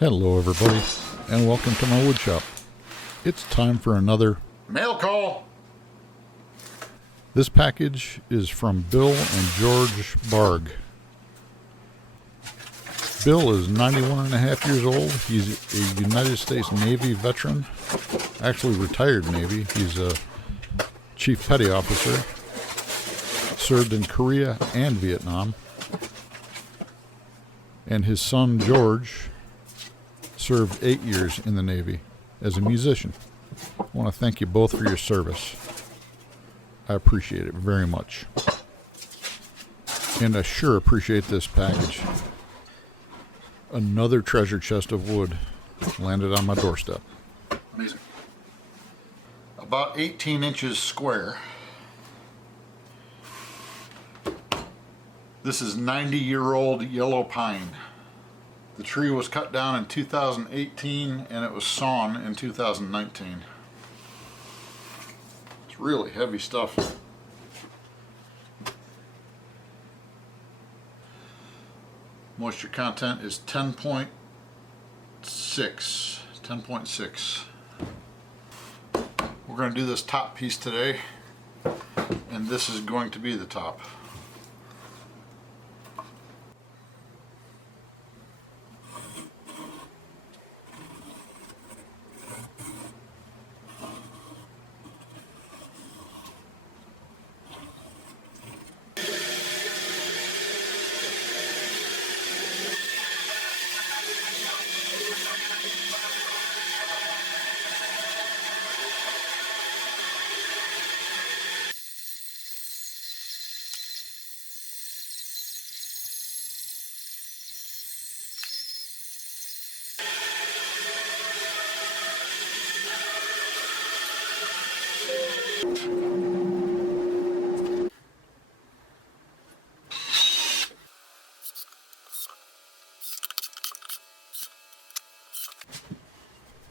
Hello everybody, and welcome to my wood shop. It's time for another mail call. This package is from Bill and George Barg. Bill is 91 and a half years old. He's a United States Navy veteran, actually retired Navy. He's a Chief Petty Officer, served in Korea and Vietnam. And his son George served 8 years in the Navy as a musician. I want to thank you both for your service. I appreciate it very much. And I sure appreciate this package. Another treasure chest of wood landed on my doorstep. Amazing. About 18 inches square. This is 90-year-old yellow pine. The tree was cut down in 2018 and it was sawn in 2019. It's really heavy stuff. Moisture content is 10.6. 10.6. We're going to do this top piece today, and this is going to be the top.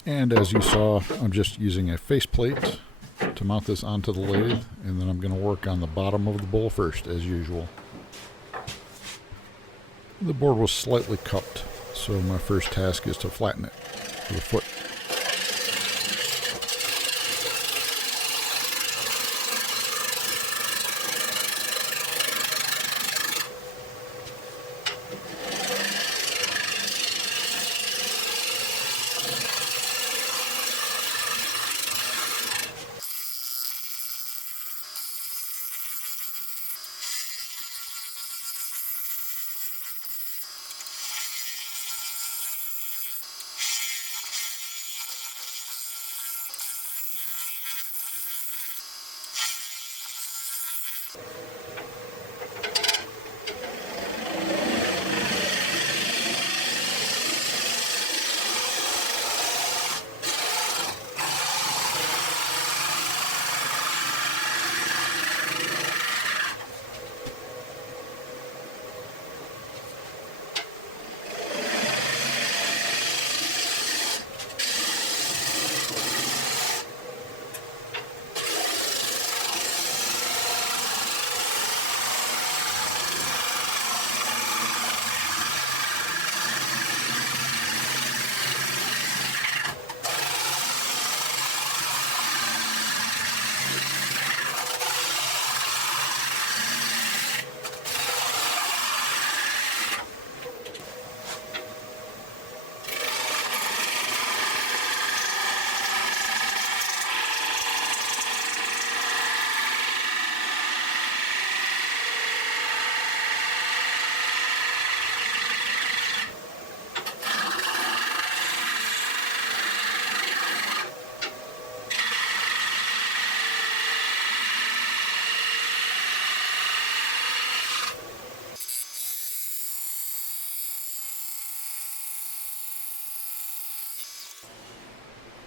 And as you saw, I'm just using a faceplate to mount this onto the lathe, and then I'm going to work on the bottom of the bowl first, as usual. The board was slightly cupped, so my first task is to flatten it with a foot.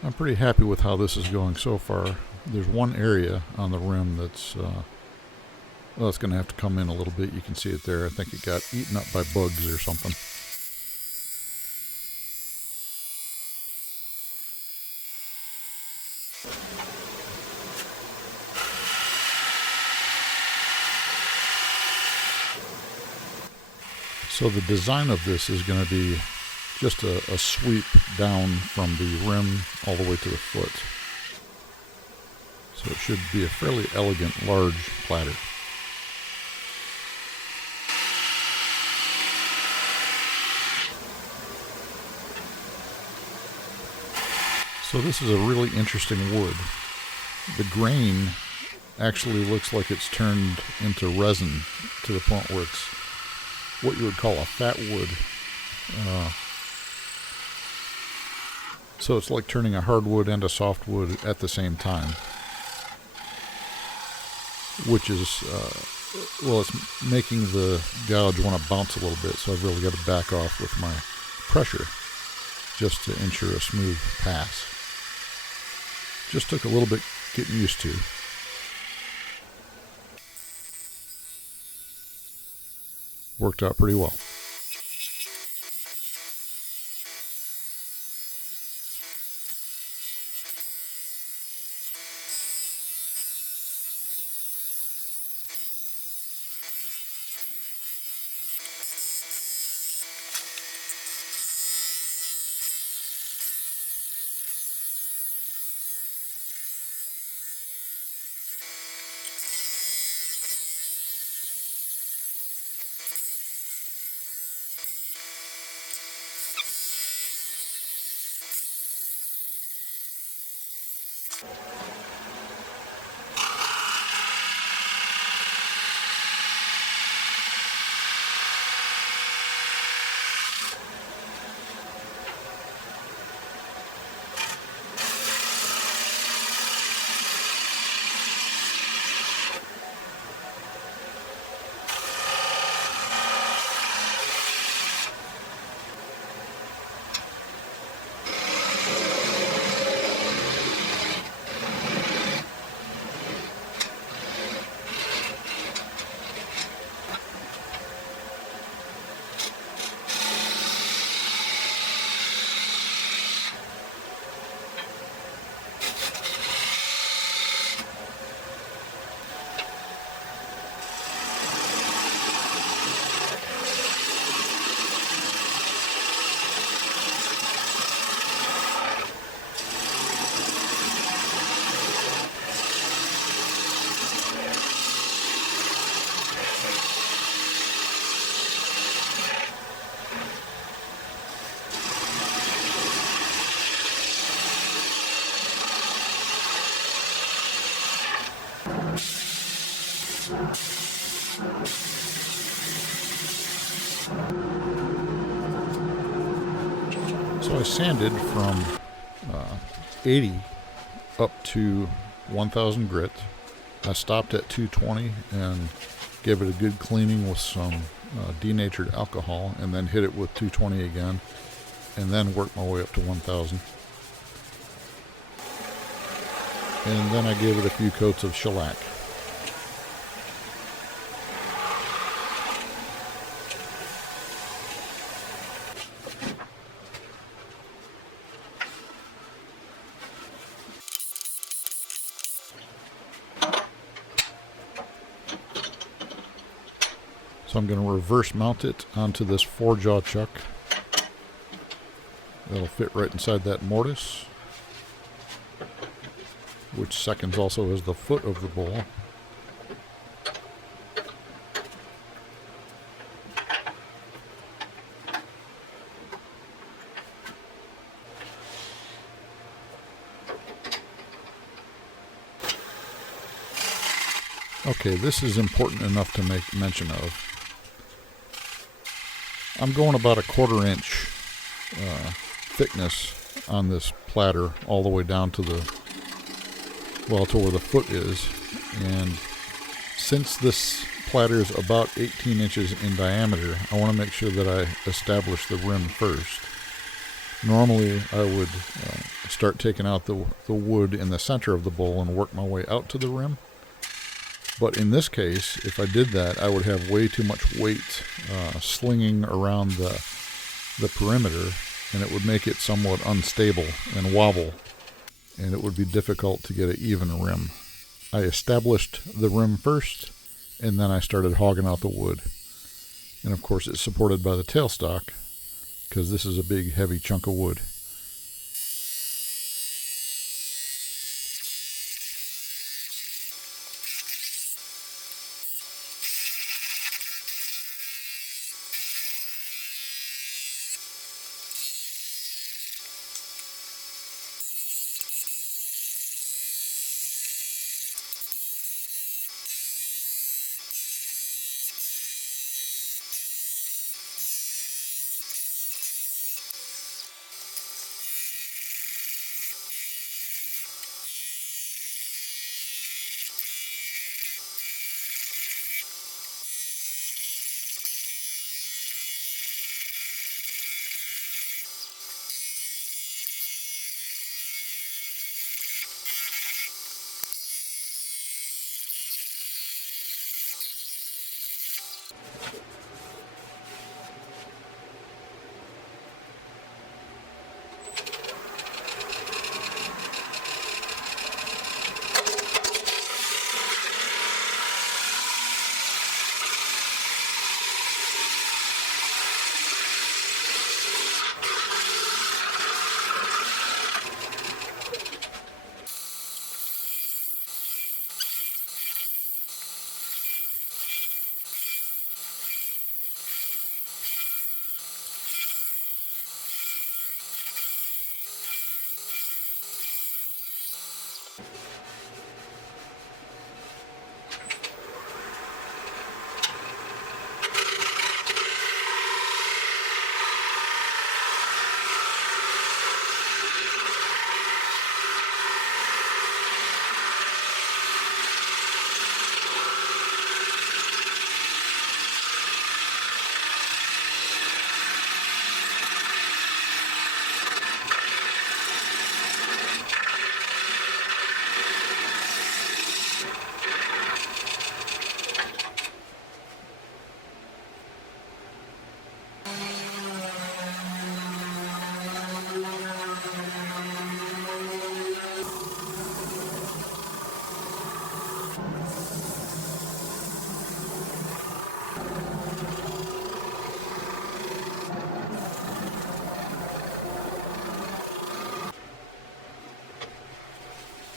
I'm pretty happy with how this is going so far. There's one area on the rim that's well, it's going to have to come in a little bit. You can see it there. I think it got eaten up by bugs or something. So the design of this is going to be just a sweep down from the rim all the way to the foot. So it should be a fairly elegant, large platter. So this is a really interesting wood. The grain actually looks like it's turned into resin to the point where it's what you would call a fat wood. So it's like turning a hardwood and a softwood at the same time, which is, well, it's making the gouge want to bounce a little bit, so I've really got to back off with my pressure just to ensure a smooth pass. Just took a little bit getting used to. Worked out pretty well. So I sanded from 80 up to 1000 grit. I stopped at 220 and gave it a good cleaning with some denatured alcohol, and then hit it with 220 again, and then worked my way up to 1000. And then I gave it a few coats of shellac. So I'm going to reverse mount it onto this 4-jaw chuck. That'll fit right inside that mortise, which seconds also as the foot of the bowl. Okay, this is important enough to make mention of. I'm going about a 1/4 inch thickness on this platter all the way down to the, well, to where the foot is. And since this platter is about 18 inches in diameter, I want to make sure that I establish the rim first. Normally I would start taking out the wood in the center of the bowl and work my way out to the rim. But in this case, if I did that, I would have way too much weight slinging around the perimeter, and it would make it somewhat unstable and wobble, and it would be difficult to get an even rim. I established the rim first, and then I started hogging out the wood. And of course it's supported by the tailstock, because this is a big heavy chunk of wood.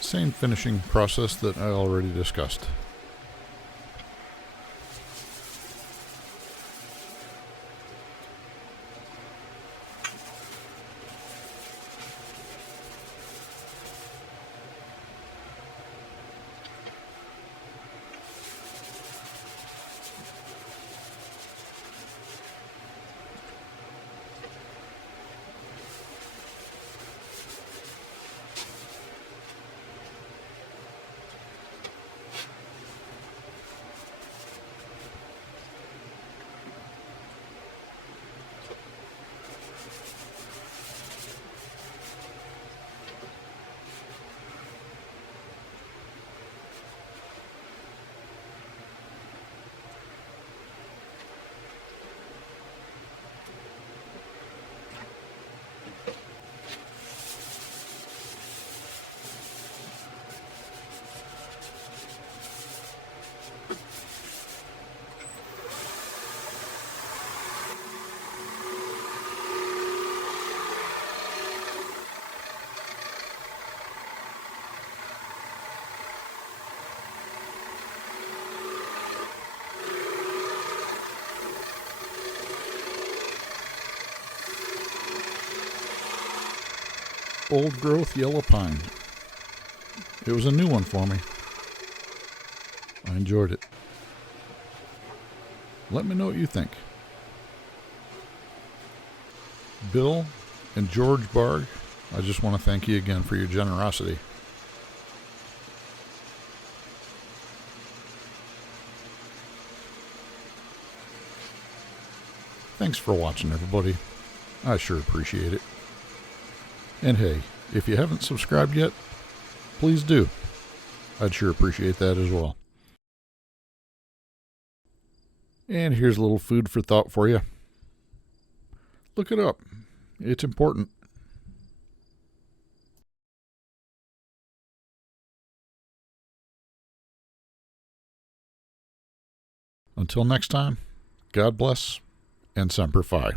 Same finishing process that I already discussed. Old growth yellow pine. It was a new one for me. I enjoyed it. Let me know what you think. Bill and George Barg, I just want to thank you again for your generosity. Thanks for watching, everybody. I sure appreciate it. And hey, if you haven't subscribed yet, please do. I'd sure appreciate that as well. And here's a little food for thought for you. Look it up. It's important. Until next time, God bless and Semper Fi.